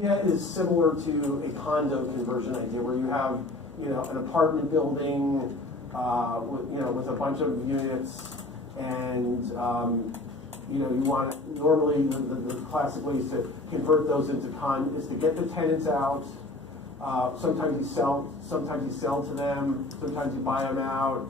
idea is similar to a condo conversion idea where you have, an apartment building with a bunch of units, and you want normally the classic ways to convert those into is to get the tenants out. Sometimes you sell to them. Sometimes you buy them out.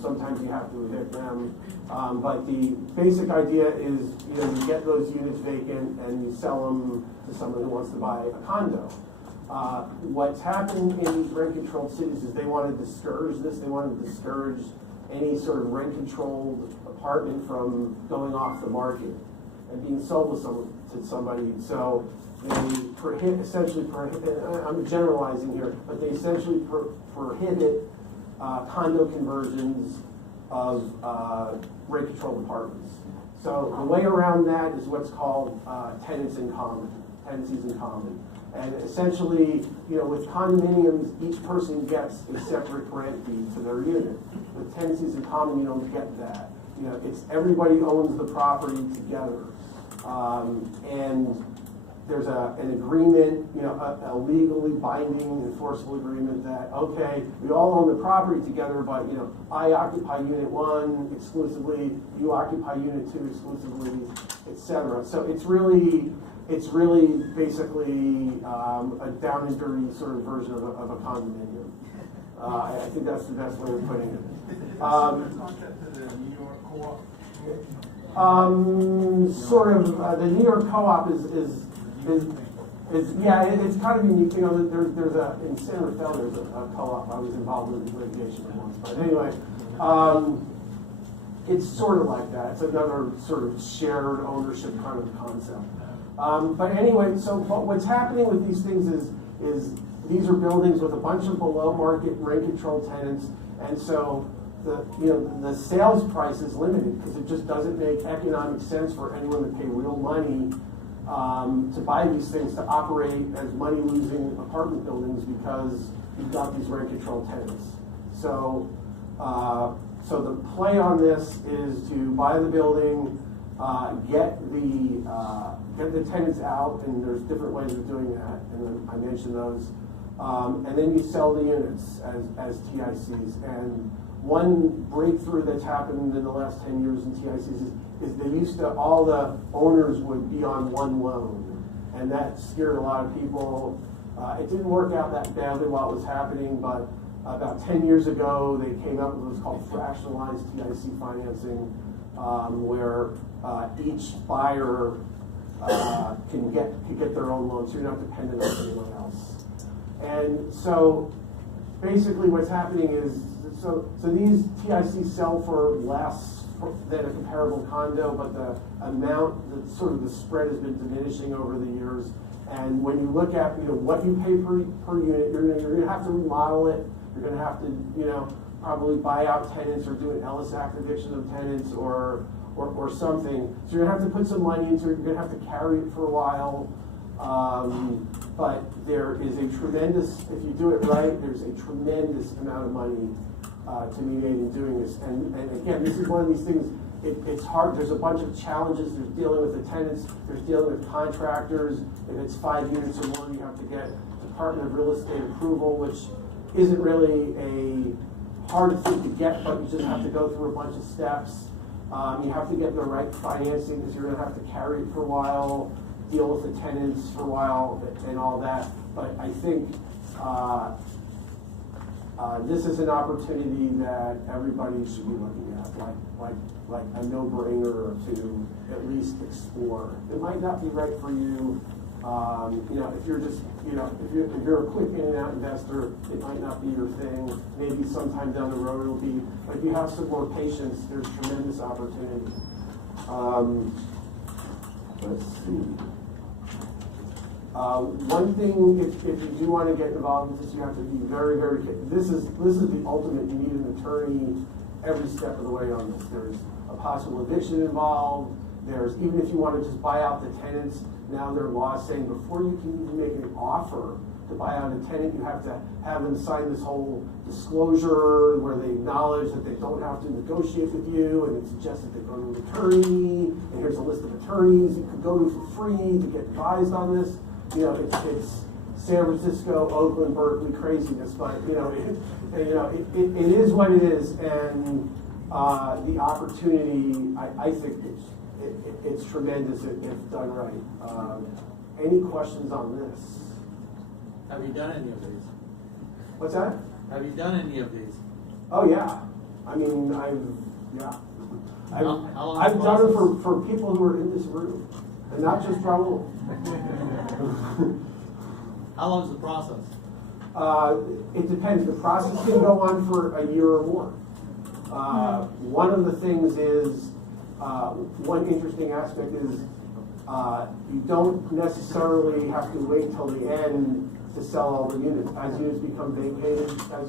Sometimes you have to evict them. But the basic idea is, you get those units vacant and you sell them to someone who wants to buy a condo. What's happened in these rent-controlled cities is they want to discourage this. They want to discourage any sort of rent-controlled apartment from going off the market and being sold to somebody. So they essentially prohibit, I'm generalizing here, but they essentially prohibit condo conversions of rent-controlled apartments. So the way around that is what's called tenancies in common. And essentially, with condominiums, each person gets a separate rent fee to their unit. With tenancies in common, you don't get that. It's everybody owns the property together. And there's an agreement, a legally binding, enforceable agreement that, okay, we all own the property together, but, I occupy unit 1 exclusively, you occupy unit 2 exclusively, etc. So it's really basically a down and dirty sort of version of a condominium. I think that's the best way of putting it. The New York Co-op is it's kind of unique. There's in San Rafael there's a co-op. I was involved in litigation once, but anyway, it's sort of like that. It's another sort of shared ownership kind of concept. But anyway, so what's happening with these things is these are buildings with a bunch of below market rent control tenants, and so the sales price is limited because it just doesn't make economic sense for anyone to pay real money to buy these things to operate as money losing apartment buildings because you've got these rent control tenants. So the play on this is to buy the building, get the tenants out, and there's different ways of doing that, and I mentioned those. And then you sell the units as TICs. And one breakthrough that's happened in the last 10 years in TICs is all the owners would be on one loan, and that scared a lot of people. It didn't work out that badly while it was happening, but about 10 years ago they came up with what's called fractionalized TIC financing, where each buyer can get their own loan, so you're not dependent on anyone else. And so basically what's happening is, so these TICs sell for less than a comparable condo, but the spread has been diminishing over the years. And when you look at what you pay per unit, you're going to have to remodel it. You're going to have to probably buy out tenants or do an Ellis Act eviction of tenants or something. So you're going to have to put some money into it. You're going to have to carry it for a while. But there is a tremendous, if you do it right, there's a tremendous amount of money to be made in doing this. And again, this is one of these things, it's hard. There's a bunch of challenges. There's dealing with the tenants. There's dealing with contractors. If it's 5 units or more, you have to get Department of Real Estate approval, which isn't really a hard thing to get, but you just have to go through a bunch of steps. You have to get the right financing because you're going to have to carry it for a while, deal with the tenants for a while, and all that. But I think this is an opportunity that everybody should be looking at, like a no-brainer to at least explore. It might not be right for you. If you're just, if you're a quick in and out investor, it might not be your thing. Maybe sometime down the road it'll be. But if you have some more patience, there's tremendous opportunity. Let's see. One thing, if you do want to get involved in this, you have to be very, very careful. This is the ultimate. You need an attorney every step of the way on this. There's a possible eviction involved. There's, even if you want to just buy out the tenants, now there are laws saying before you can even make an offer to buy out a tenant, you have to have them sign this whole disclosure where they acknowledge that they don't have to negotiate with you, and it suggests that they go to an attorney, and here's a list of attorneys you could go to for free to get advised on this. You know, it's San Francisco, Oakland, Berkeley craziness, but it is what it is, and the opportunity, I think it's tremendous if done right. Any questions on this? Have you done any of these? What's that? Have you done any of these? Oh yeah, I mean I've How long I've the done it process? for people who are in this room, and not just Raul. How long is the process? It depends. The process can go on for a year or more. One of the things is, one interesting aspect is you don't necessarily have to wait till the end to sell all the units. As units become vacated, as